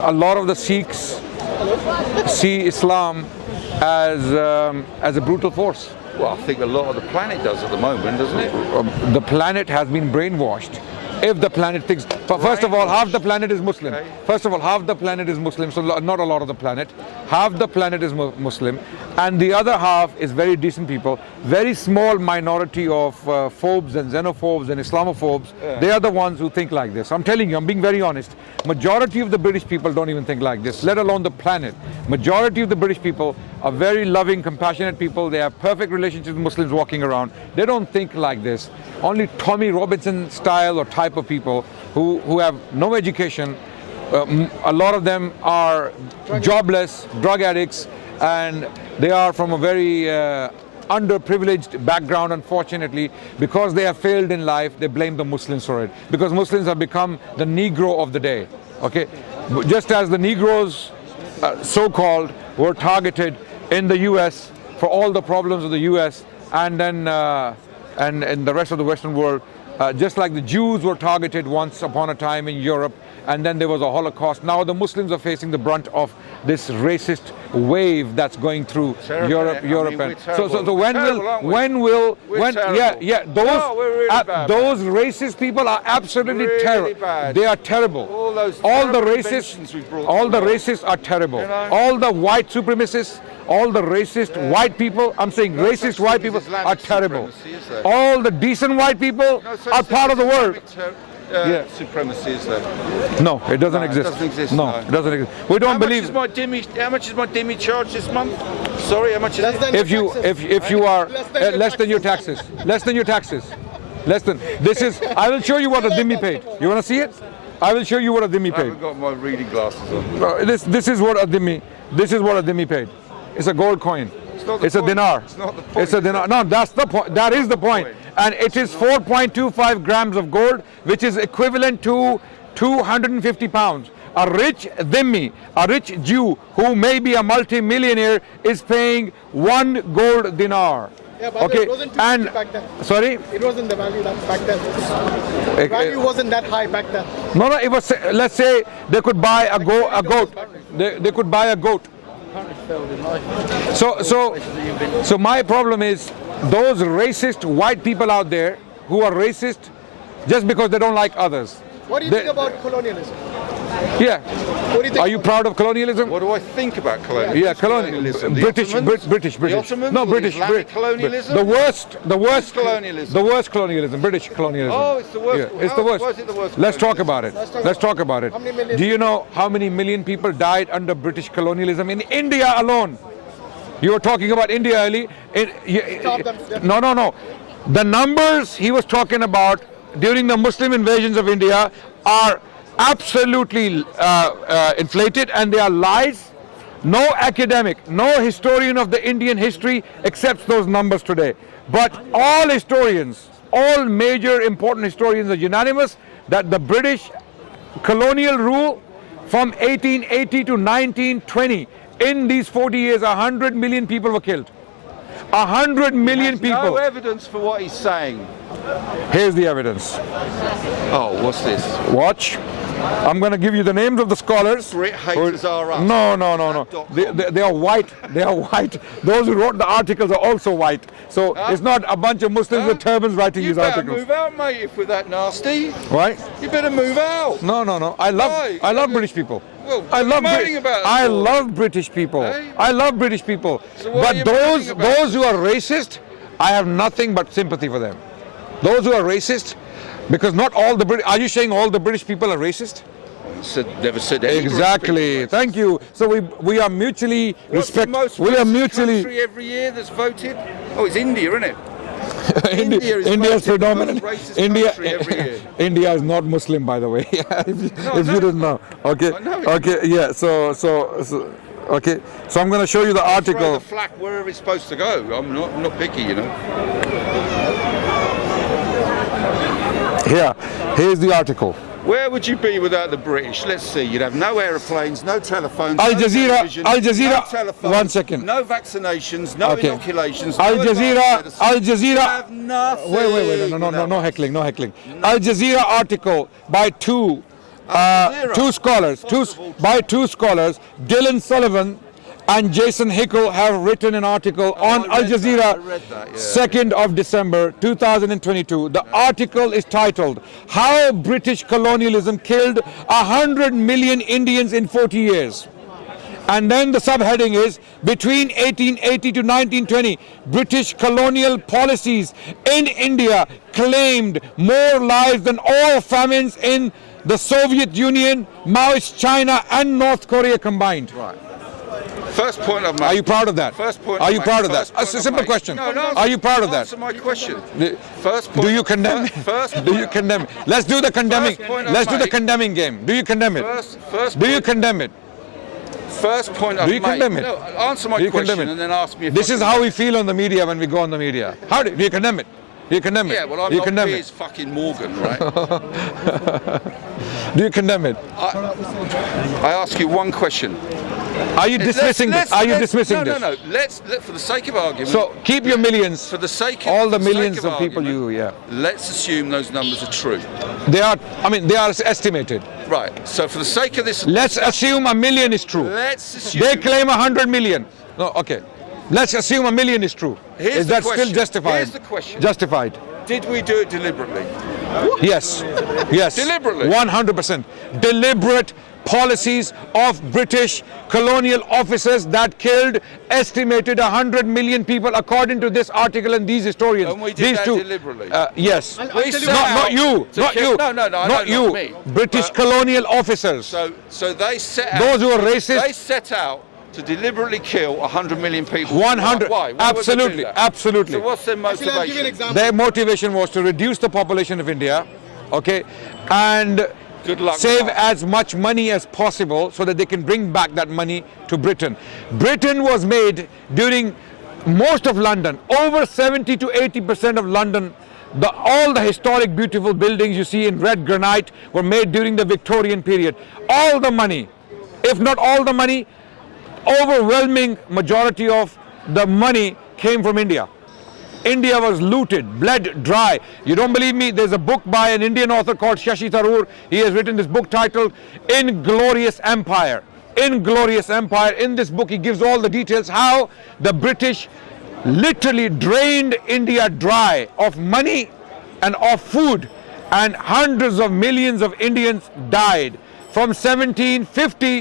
A lot of the Sikhs see Islam as a brutal force. Well, I think a lot of the planet does at the moment, doesn't it? The planet has been brainwashed. If the planet thinks, first of all, half the planet is Muslim. Okay. First of all, half the planet is Muslim, so not a lot of the planet. Half the planet is Muslim, and the other half is very decent people. Very small minority of phobes and xenophobes and Islamophobes. Yeah. They are the ones who think like this. I'm telling you, I'm being very honest. Majority of the British people don't even think like this, let alone the planet. Majority of the British people are very loving, compassionate people. They have perfect relationships with Muslims walking around. They don't think like this. Only Tommy Robinson style or type of people who have no education. A lot of them are jobless, drug addicts, and they are from a very underprivileged background. Unfortunately, because they have failed in life, they blame the Muslims for it, because Muslims have become the Negro of the day. Okay, just as the Negroes, so-called, were targeted in the US for all the problems of the US, and then and in the rest of the Western world, just like the Jews were targeted once upon a time in Europe, and then there was a Holocaust. Now the Muslims are facing the brunt of this racist wave that's going through Europe. So when will those racist people are absolutely terrible. They are terrible. All the racists are terrible. All the white supremacists, all the racist white people, I'm saying racist white people are terrible. All the decent white people are part of the world. Supremacy is there? No, it doesn't exist. It doesn't exist. No, it doesn't exist. We don't believe. How much is my DIMI charge this month? Sorry, how much is it? If you are less than your taxes, this is. I will show you what a DIMI paid. You want to see it? I will show you what a DIMI I paid. haven't got my reading glasses on. This is what a DIMI. This is what a DIMI paid. It's a gold coin. It's a dinar. It's not the point. It's a dinar. No, that's the point. That is the point. And it is 4.25 grams of gold, which is equivalent to 250 pounds. A rich dhimmi, a rich Jew who may be a multi-millionaire, is paying 1 gold dinar. Yeah, but okay, it wasn't too and cheap back then. Sorry, it wasn't the value that back then. The value wasn't that high back then. No, it was. Let's say they could buy a goat. They could buy a goat. So my problem is those racist white people out there who are racist just because they don't like others. What do you think about colonialism? Yeah. What do you think? Are you proud of colonialism? What do I think about colonialism? Yeah, colonialism. British. The Ottomans? No, Or the British. Islamic colonialism? The worst colonialism? The worst colonialism. British colonialism. Oh, it's the worst. Yeah, it's the worst. Why is it the worst? Let's talk about it. Let's talk about it. How many million Do you know how many million people died under British colonialism in India alone? You were talking about India early. No. The numbers he was talking about during the Muslim invasions of India are absolutely inflated, and they are lies. No academic, no historian of the Indian history accepts those numbers today. But all historians, all major important historians are unanimous that the British colonial rule from 1880 to 1920, in these 40 years, 100 million people were killed. 100 million people. No evidence for what he's saying. Here's the evidence. Oh, what's this? Watch. I'm going to give you the names of the scholars. Brit haters are us. No. They are white. They are white. Those who wrote the articles are also white. So it's not a bunch of Muslims with turbans writing these articles. You better move out, mate, if we're that nasty. Right? You better move out. No. I love British people. Well, I love British people. Hey? I love British people. So what are you but moaning about? those who are racist, I have nothing but sympathy for them. Those who are racist, because not all the British. Are you saying all the British people are racist? Never said any. Exactly. Thank you. So we are mutually respect. We are mutually. Country every year that's voted. Oh, it's India, isn't it? India is predominant. India is not Muslim, by the way. if you didn't know. Okay. Okay. Yeah. So okay. So I'm going to show you the article. Throw the flag wherever it's supposed to go. I'm not picky, you know. Here's the article. Where would you be without the British? Let's see. You'd have no airplanes, no telephones, Al no Jazeera, television, Al Jazeera. no telephones, 1 second. no vaccinations, no inoculations. Al no Jazeera. advanced Al medicine. Jazeera. You have nothing. Wait. No heckling. Al Jazeera article by two Two scholars, by two scholars, Dylan Sullivan and Jason Hickel have written an article on Al Jazeera, 2nd of December 2022. The article is titled, "How British Colonialism Killed 100 Million Indians in 40 Years." And then the subheading is, between 1880 to 1920, British colonial policies in India claimed more lives than all famines in the Soviet Union, Maoist China and North Korea combined. Right. First point I've made. Are you proud of that? First point. Are you proud of that? It's a simple question. No, no. Are you proud of that? Answer my question. First point. Do you condemn it? First. Do you condemn it? Let's do the condemning. Let's do the condemning game. Do you condemn it? First. Do you condemn it? First point I've Do you made. condemn it? No, answer my Do you condemn question it? and then ask me if This I is condemn how it. we feel on the media when we go on the media. How do you condemn it? Do you condemn it? Yeah, well, I'm Do you not condemn Piers it? fucking Morgan, right? Do you condemn it? I ask you one question. Are you dismissing this? Are you dismissing no, this? No, no. Let, for the sake of argument. So keep your millions. For the sake of all the for sake millions of people argument, you, let's assume those numbers are true. They are. I mean, they are estimated. Right. So for the sake of this, Let's assume 1 million is true. let's assume They claim 100 million. No, okay. Let's assume 1 million is true. Here's Is the that question. still justified? Here's the question. Justified. Did we do it deliberately? Yes. Yes. Deliberately? 100%. Deliberate policies of British colonial officers that killed estimated 100 million people according to this article and these historians. And we did these that two. deliberately? Yes. We set Not out you. to Not kill- you. No, Not you. not me. British colonial officers. So they set out. Those who are racist. They set out to deliberately kill 100 million people. 100. Why? Why would they do Absolutely. that? Absolutely. So what's their Actually, I'll give you an motivation? example. Their motivation was to reduce the population of India, okay, and Good luck with save that. as much money as possible so that they can bring back that money to Britain. Britain was made during most of London, over 70 to 80% of London. All the historic, beautiful buildings you see in red granite were made during the Victorian period. All the money, if not all the money, overwhelming majority of the money came from India. India was looted, bled dry. You don't believe me? There's a book by an Indian author called Shashi Tharoor. He has written this book titled Inglorious Empire. Inglorious Empire. In this book, he gives all the details how the British literally drained India dry of money and of food, and hundreds of millions of Indians died from 1750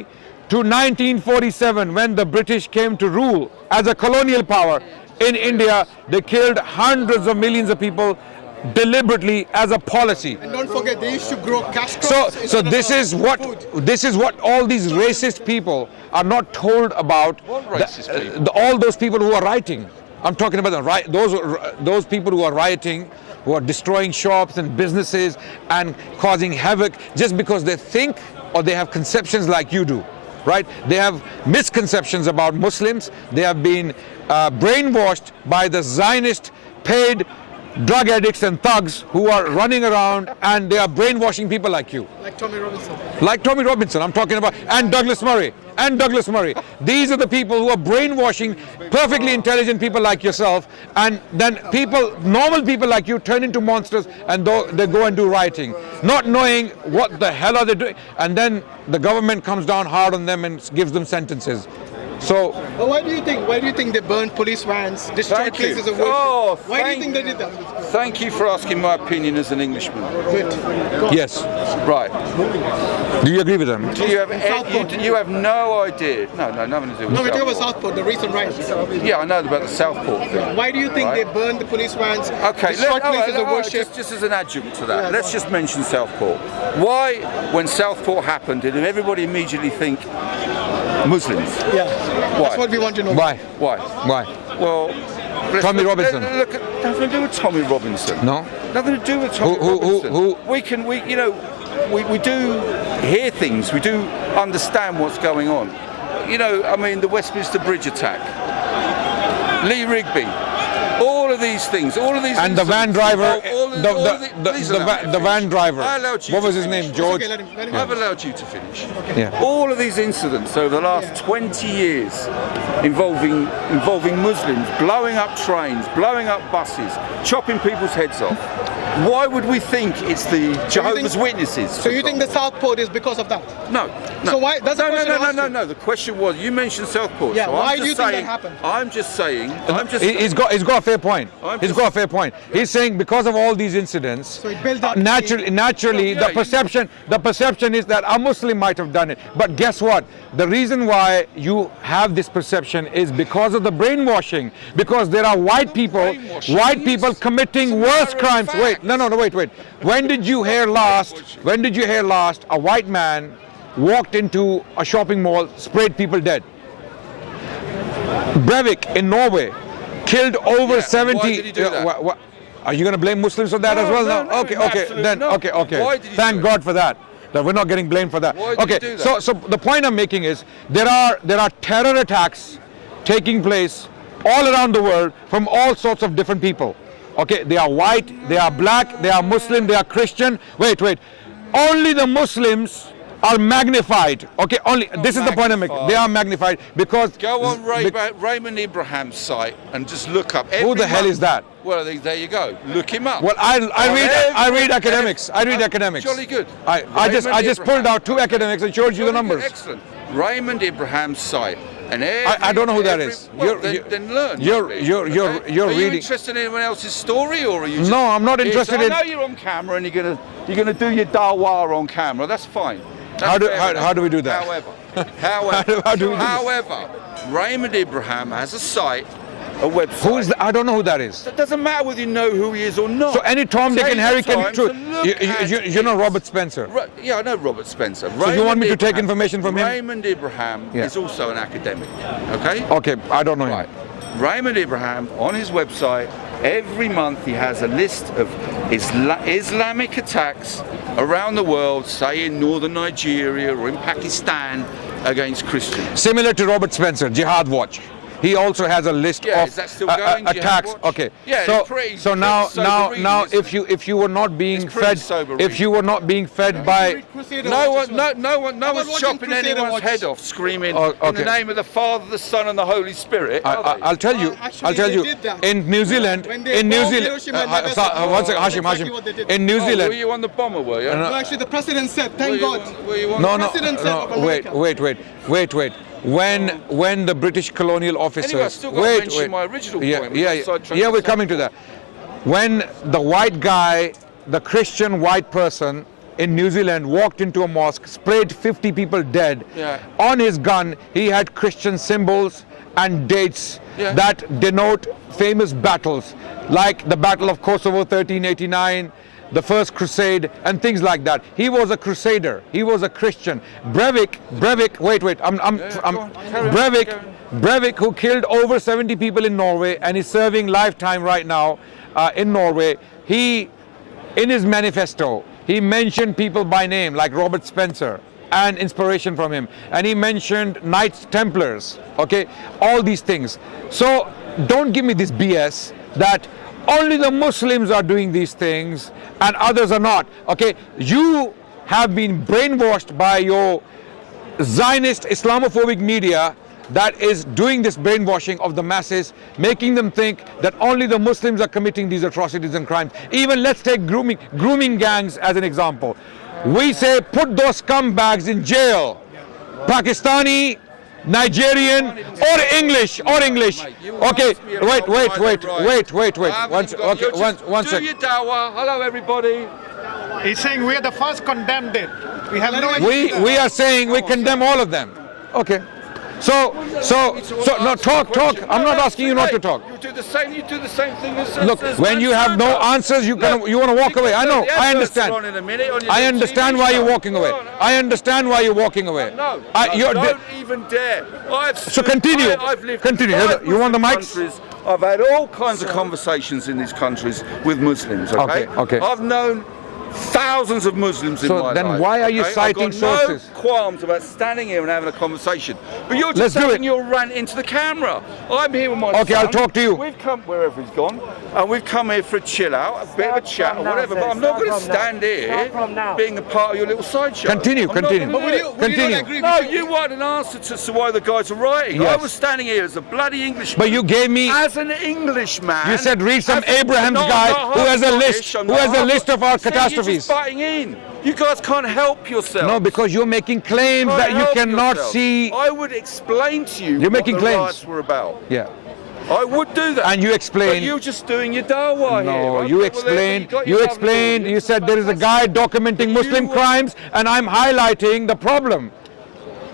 to 1947, when the British came to rule as a colonial power in India. They killed hundreds of millions of people deliberately as a policy. And don't forget, they used to grow cash crops. So instead of, this is what all these racist people are not told about. What racist people? All those people who are rioting. I'm talking about those people who are rioting, who are destroying shops and businesses and causing havoc just because they think or they have conceptions like you do. Right? They have misconceptions about Muslims. They have been brainwashed by the Zionist paid drug addicts and thugs who are running around, and they are brainwashing people like you. like Tommy Robinson. Like Tommy Robinson, I'm talking about, and Douglas Murray. These are the people who are brainwashing perfectly intelligent people like yourself, and then normal people like you turn into monsters and they go and do rioting, not knowing what the hell are they doing, and then the government comes down hard on them and gives them sentences. So Well, why do you think they burned police vans, destroyed Thank you. places of worship? Oh, Why do you think they did that? Thank you for asking my opinion as an Englishman. Good. Go on. yes, Right. do you agree with them? Do you have no idea? No, nothing to do with No, we're talking about Southport. Southport, the recent riots. Yeah, I know about the Southport thing. Why do you think Right. they burned the police vans, Okay, destroyed places of worship? just as an adjunct to that, Yeah, let's go just mention Southport. Why, when Southport happened, did everybody immediately think Muslims? Yeah, Why? that's what we want to know. Why? Why? Well, Tommy Robinson. Look, nothing to do with Tommy Robinson. No? Nothing to do with Tommy Robinson. We do hear things. We do understand what's going on. I mean, the Westminster Bridge attack, Lee Rigby, all of these things, all of these. And the van driver, Please allow me to the finish. van driver. I allowed you What to was his finish. name? George. Okay, let him I've go. allowed you to finish. Yeah. All of these incidents over the last 20 years involving Muslims blowing up trains, blowing up buses, chopping people's heads off. Why would we think it's the Jehovah's Witnesses? So you think the Southport is because of that? No. So why? That's the question I'm asking. No. The question was, you mentioned Southport. Yeah. So Why I'm do just you think that saying- happened? I'm just saying. He's got a fair point. He's got a fair point. He's saying because of all these incidents, So it built up naturally, Yeah, the perception is that a Muslim might have done it. But guess what? The reason why you have this perception is because of the brainwashing. Because there are white people committing worse crimes. Wait, no, wait. When did you hear last a white man walked into a shopping mall, sprayed people dead? Breivik in Norway killed over 70. Why did he do that? Are you going to blame Muslims for that as well? No, Okay. absolutely not. Why did he Thank do God for that. That we're not getting blamed for that. Why did he do that? So the point I'm making is there are terror attacks taking place all around the world from all sorts of different people. Okay, they are white, they are black, they are Muslim, they are Christian. Wait. Only the Muslims are magnified. Okay, this is the point I'm making. They are magnified because Go on Raymond Abraham's site and just look up. Who the hell is that? Well, there you go. Look him up. Well, I read academics. I read academics. Jolly good. I just pulled out 2 academics and showed you the numbers. Excellent. Raymond Abraham's site. And I don't know who that is. Then learn. You're Are you reading. interested in anyone else's story, or are you? Just, No, I'm not interested I in. know you're on camera and you're gonna do your dawah on camera. That's fine. That's How do we do that? However, Raymond Abraham has a site, a website. Who is that? I don't know who that is. It doesn't matter whether you know who he is or not. So any Tom, Dick, and Harry can. You know Robert Spencer. Yeah, I know Robert Spencer. So you want me to take information from him? Raymond Abraham is also an academic. Okay. Okay, I don't know him. Right. Raymond Abraham on his website. Every month he has a list of Islamic attacks around the world, say in northern Nigeria or in Pakistan, against Christians. Similar to Robert Spencer, Jihad Watch. He also has a list Yeah, of is that still going, Jihad attacks. Watch? Okay. Yeah, so it's pretty- so it's now pretty sober reading, isn't if you were not being It's pretty fed sober if you were not being fed by No one's chopping Crusader anyone's Watch. head off, screaming Oh, in okay. the name of the Father, the Son, and the Holy Spirit. I'll tell you. Actually, I'll tell they you. did that. In New Zealand, When they bombed Hiroshima and Nagasaki. one second, That's Hashim. exactly what they did. In New Were Zealand. you on the bomber? Were you? No, actually, the president said, "Thank God." Were you on No, President of America. wait. When the British colonial officers, Anyway, I still got to mention my original point. We're coming to that. When the white guy, the Christian white person in New Zealand walked into a mosque, sprayed 50 people dead. Yeah. On his gun, he had Christian symbols and dates that denote famous battles, like the Battle of Kosovo 1389, the First Crusade, and things like that. He was a crusader. He was a Christian. Breivik. Breivik, who killed over 70 people in Norway and is serving lifetime right now in Norway. He, in his manifesto, he mentioned people by name like Robert Spencer and inspiration from him, and he mentioned Knights Templars. Okay, all these things. So don't give me this BS that only the Muslims are doing these things and others are not. Okay, you have been brainwashed by your Zionist Islamophobic media that is doing this brainwashing of the masses, making them think that only the Muslims are committing these atrocities and crimes. Even let's take grooming gangs as an example. We say put those scumbags in jail. Pakistani, Nigerian, or English. Okay, wait. One Do your dawah. Hello, everybody. He's saying we are the first condemned it. We have no We are saying we condemn all of them. Okay. So no, talk. I'm not asking you not to talk. You do the same thing as Look, when you have no answers, you want to walk away. I know. I understand. I understand why you're walking away. I understand why you're walking away. No, you're don't even dare. So continue. I've lived Continue. You want the mics? countries. I've had all kinds of conversations in these countries with Muslims. Okay. Okay. I've known thousands of Muslims in So my then life. why are you okay? citing I've got sources? No qualms about standing here and having a conversation. But you're Let's just do having it. your rant into the camera. I'm here with my Okay, son. I'll talk to you. We've come wherever he's gone, and we've come here for a chill out, a bit of a chat or whatever. But I'm not going to stand here being a part of your little sideshow. Continue, I'm not continue. gonna But do will it. you- will you not agree No, you want an answer to why the guys are rioting. Yes. I was standing here as a bloody Englishman. But you gave me. As an Englishman. You said read some as- Abraham's No, I'm guide not who has a half list. Scottish, I'm Who not has a half- list of our See, catastrophes. You're just butting in. You guys can't help yourself. No, because you're making claims that you cannot see. I would explain to you You're making what the claims. riots were about. Yeah. I would do that. And you But explained. you're just doing your dawah here. No, right? you Well, explained. got You your explained. lovely You said there is a guy documenting Muslim You- crimes, and I'm highlighting the problem.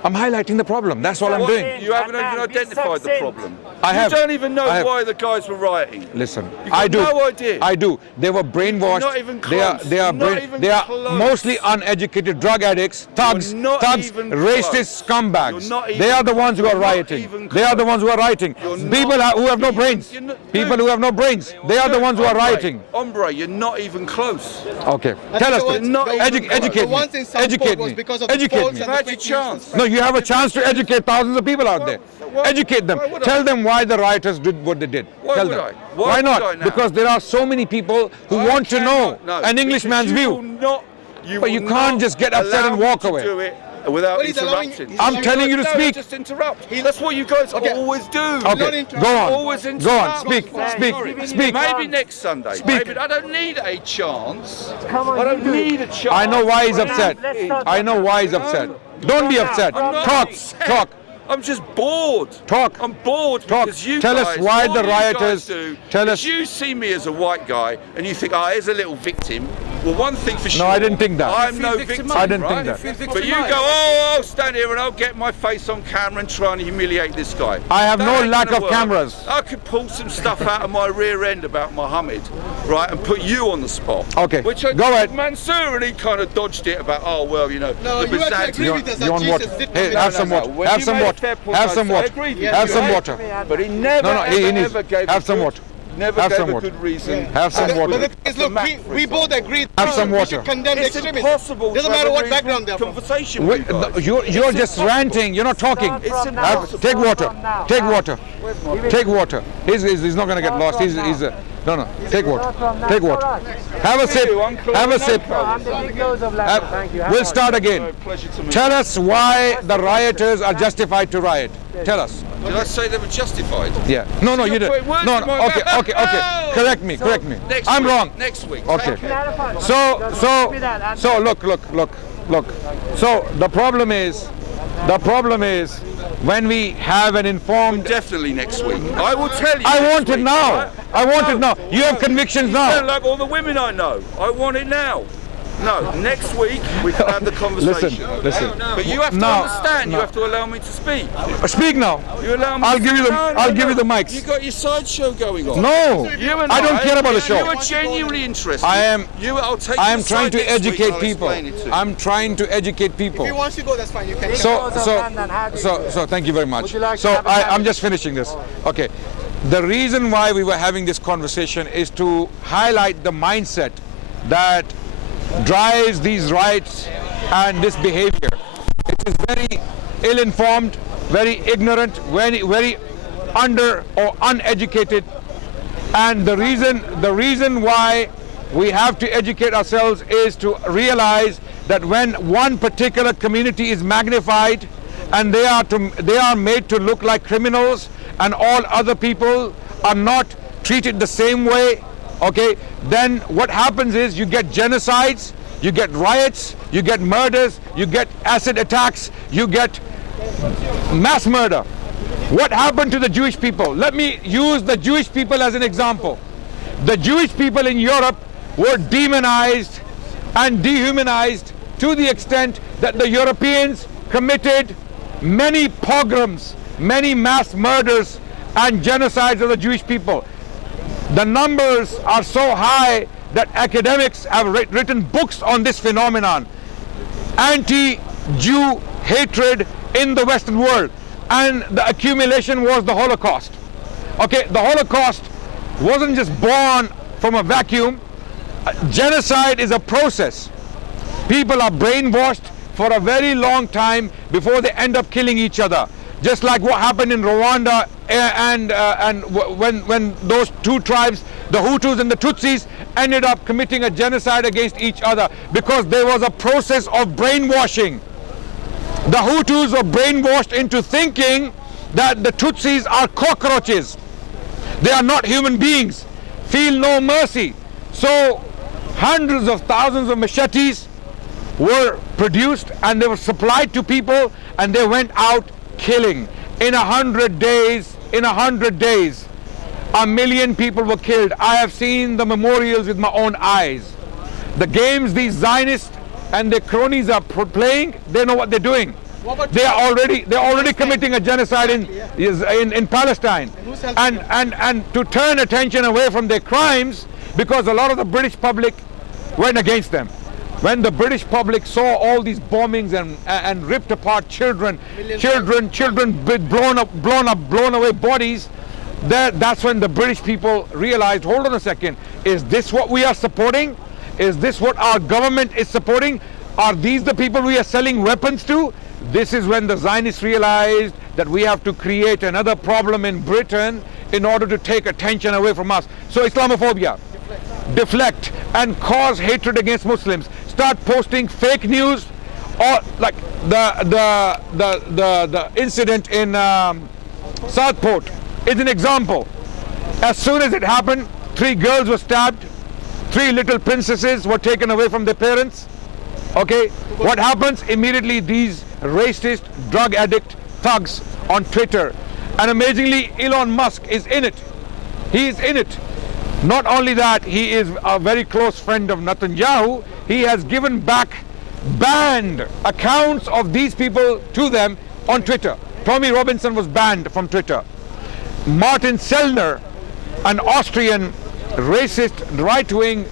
I'm highlighting the problem. That's all I'm What? doing. You haven't even Adnan, be identified the succinct. problem. I have. You don't even I know have. why the guys were rioting. Listen, You got I do. no idea. I do. They were brainwashed. You're not even They are. close. They are. You're not even They are close. mostly uneducated drug addicts, thugs, You're not thugs, even racist close. scumbags. You're not They are the even- ones who are you're not rioting. even They are the close. ones who are rioting. You're People not who have no even- brains. you're not- People dude. who have no brains. They are the ones who are Hombre, rioting. Hombre, you're not even close. Okay. I Tell think us. the ones- not the- even the- educate the me. ones in Southport Educate was me. because of the Educate polls me. and the Had fake your news. chance. No, you have a chance to educate thousands of people out there. Why- Educate them. why would I? Tell them why the rioters did what they did. Why Tell would them. I? Why would not? I now? Because there are so many people who I want to know cannot, no, an Englishman's because you view. will not- you But will you can't not just get upset allow and me walk to away. do it without But he's allowing- interrupting. he's I'm telling you to No, speak. Just interrupt. That's what you guys Okay. always do. Okay, interrupt. go on. Always Go on. interrupt. Speak. Speak. Sorry. Speak. Maybe next Sunday. Speak. Maybe I don't need a chance. Come on, I don't you do it. need a chance. I know why he's upset. Let's start I know why he's upset. Don't be upset. I'm not Talk. upset. Talk. I'm just bored. Talk. I'm bored Talk. because you Tell us guys, why all the you guys rioters- do tell is us- you see me as a white guy and you think, oh, here's a little victim. Well, one thing for sure. I didn't think that. I'm no victim. I didn't right? think that. But you go, oh, I'll stand here and I'll get my face on camera and try and humiliate this guy. I have That no ain't lack gonna of work. cameras. I could pull some stuff out of my rear end about Mohammed, right, and put you on the spot. Okay, Which I go ahead. Mansour, and he kind of dodged it about, oh, well, you know, No, the you actually Byzantine. agree with us You that want water? Jesus did Hey, commit- have some water. When Have you some made a water. fair point, Have I some say, I water. agree with you. Have some Right? water. But he never, No, he ever, needs- ever gave have a some good- water. Never Have gave some a water. good reason. Have some But water. the thing is, look, we both agreed Have that some we water. should condemn the It's extremists. impossible. Doesn't to matter have a what reasonable background they're from. conversation with you guys. You're just impossible. ranting. You're not talking. Start It's from now. impossible. Take Start water. from now. Take water. Take water. He's not going to get Start lost. from He's now. no. Take water. Start from now. Take It's water. all right. Have a sip. Have a sip. No, I'm the big nose of London. Thank you. We'll start again. Pleasure to meet Tell us why the rioters are justified to riot. Tell us. you. Did I say they were justified? Yeah. No, you You're didn't. putting words No, in my okay, mouth. okay. Correct me. Next I'm week. wrong. Next week. Okay. Clarify. So look. So the problem is when we have an informed. Definitely next week. I will tell you. I next want it week, now. right? I want No, it now. You have convictions You sound now. like all the women I know. I want it now. No, next week we can have the conversation. Listen. But you have to No, understand. no. You have to allow me to speak. Speak now. You allow me. I'll to give you the- No, I'll give you the mics. You got your sideshow going on. No. You and I don't care about the show. You are genuinely interested. I am. I'll take I you am aside trying to next week, educate I'll people. explain it to you. I'm trying to educate people. If he wants to go, that's fine. You can. So thank you very much. Would you like to So have a I'm sandwich? just finishing this. Okay. The reason why we were having this conversation is to highlight the mindset that drives these riots and this behavior. It is very ill-informed, very ignorant, very under or uneducated. And the reason why we have to educate ourselves is to realize that when one particular community is magnified and they are made to look like criminals and all other people are not treated the same way, okay, then what happens is you get genocides, you get riots, you get murders, you get acid attacks, you get mass murder. What happened to the Jewish people? Let me use the Jewish people as an example. The Jewish people in Europe were demonized and dehumanized to the extent that the Europeans committed many pogroms, many mass murders and genocides of the Jewish people. The numbers are so high that academics have written books on this phenomenon. Anti-Jew hatred in the Western world, and the accumulation was the Holocaust. Okay, the Holocaust wasn't just born from a vacuum. Genocide is a process. People are brainwashed for a very long time before they end up killing each other. Just like what happened in Rwanda when those two tribes, the Hutus and the Tutsis, ended up committing a genocide against each other because there was a process of brainwashing. The Hutus were brainwashed into thinking that the Tutsis are cockroaches. They are not human beings. Feel no mercy. So hundreds of thousands of machetes were produced and they were supplied to people and they went out killing. In 100 days, 1 million people were killed. I have seen the memorials with my own eyes. The games these Zionists and their cronies are playing, they know what they're doing. They're already committing a genocide in Palestine. And to turn attention away from their crimes, because a lot of the British public went against them. When the British public saw all these bombings and ripped apart children with blown away bodies, that's when the British people realized, hold on a second, is this what we are supporting? Is this what our government is supporting? Are these the people we are selling weapons to? This is when the Zionists realized that we have to create another problem in Britain in order to take attention away from us. So Islamophobia, deflect and cause hatred against Muslims. Start posting fake news, or like the incident in Southport is an example. As soon as it happened, 3 girls were stabbed, 3 little princesses were taken away from their parents. Okay, what happens? Immediately these racist, drug addict thugs on Twitter, and amazingly Elon Musk is in it. He is in it. Not only that, he is a very close friend of Netanyahu. He has given back banned accounts of these people to them on Twitter. Tommy Robinson was banned from Twitter. Martin Sellner, an Austrian racist right-wing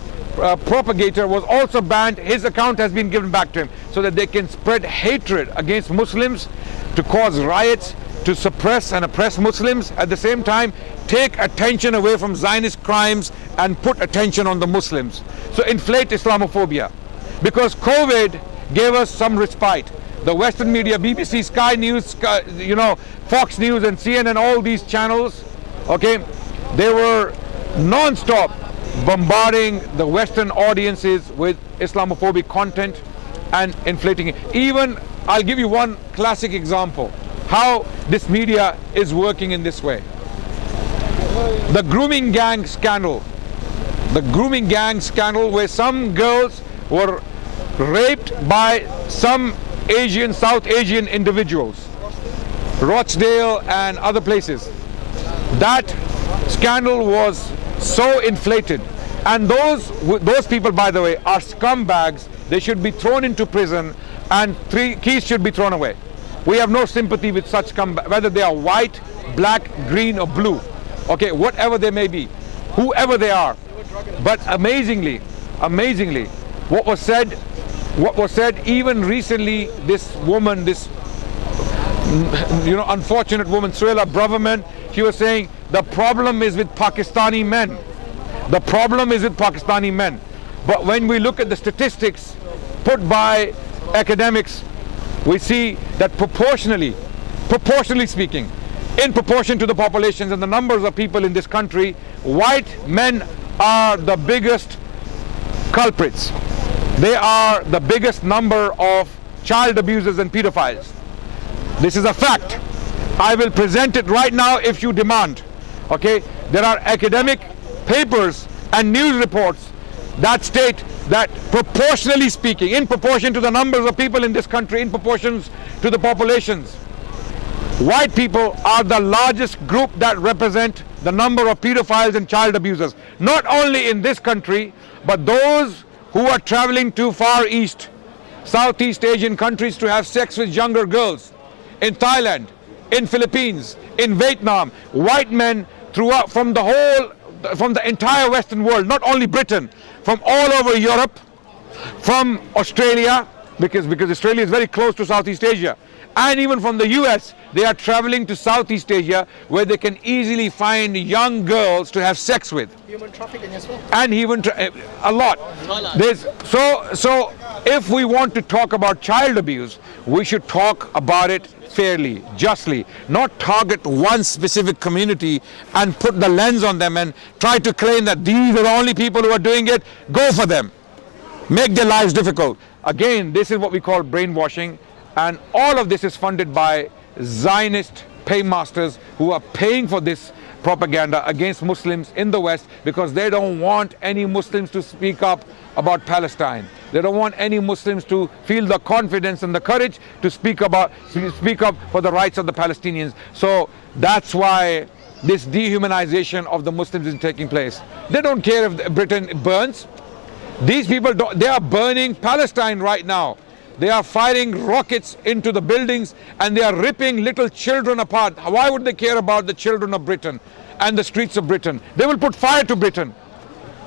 propagator, was also banned. His account has been given back to him so that they can spread hatred against Muslims, to cause riots, to suppress and oppress Muslims, at the same time take attention away from Zionist crimes and put attention on the Muslims. So inflate Islamophobia. Because COVID gave us some respite. The Western media, BBC, Sky News, Fox News and CNN, all these channels, okay, they were non-stop bombarding the Western audiences with Islamophobic content and inflating it. Even, I'll give you one classic example how this media is working in this way. The grooming gang scandal. The grooming gang scandal, where some girls were raped by some South Asian individuals, Rochdale and other places. That scandal was so inflated, and those people, by the way, are scumbags. They should be thrown into prison and 3 keys should be thrown away. We have no sympathy with such scumbags, whether they are white, black, green or blue, okay, whatever they may be, whoever they are. But amazingly, what was said even recently, this woman, this unfortunate woman, Suela Braverman, she was saying the problem is with Pakistani men. The problem is with Pakistani men. But when we look at the statistics put by academics, we see that proportionally speaking, in proportion to the populations and the numbers of people in this country, white men are the biggest culprits. They are the biggest number of child abusers and pedophiles. This is a fact. I will present it right now if you demand. Okay, there are academic papers and news reports that state that proportionally speaking, in proportion to the numbers of people in this country, in proportions to the populations, white people are the largest group that represent the number of pedophiles and child abusers, not only in this country, but those who are traveling to Far East, Southeast Asian countries to have sex with younger girls, in Thailand, in Philippines, in Vietnam. White men throughout from the entire Western world, not only Britain, from all over Europe, from Australia, because Australia is very close to Southeast Asia, and even from the US, they are traveling to Southeast Asia where they can easily find young girls to have sex with. Human trafficking as well. And even a lot. So if we want to talk about child abuse, we should talk about it fairly, justly, not target one specific community and put the lens on them and try to claim that these are the only people who are doing it. Go for them. Make their lives difficult. Again, this is what we call brainwashing, and all of this is funded by Zionist paymasters who are paying for this propaganda against Muslims in the West because they don't want any Muslims to speak up about Palestine. They don't want any Muslims to feel the confidence and the courage to speak up for the rights of the Palestinians. So that's why this dehumanization of the Muslims is taking place. They don't care if Britain burns. These people, they are burning Palestine right now. They are firing rockets into the buildings and they are ripping little children apart. Why would they care about the children of Britain and the streets of Britain? They will put fire to Britain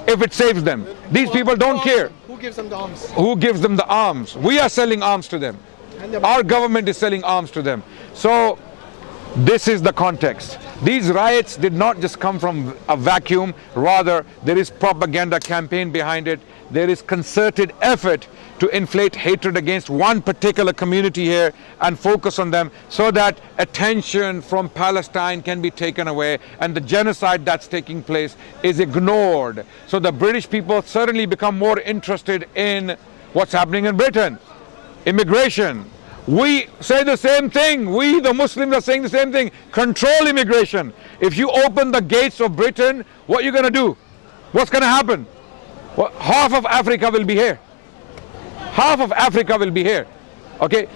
if it saves them. These people don't care. Who gives them the arms? Who gives them the arms? We are selling arms to them. Our government is selling arms to them. So this is the context. These riots did not just come from a vacuum. Rather, there is propaganda campaign behind it. There is concerted effort to inflate hatred against one particular community here and focus on them so that attention from Palestine can be taken away and the genocide that's taking place is ignored. So the British people certainly become more interested in what's happening in Britain. Immigration. We say the same thing. We, the Muslims, are saying the same thing. Control immigration. If you open the gates of Britain, what are you going to do? What's going to happen? Well, half of Africa will be here. Half of Africa will be here. Okay?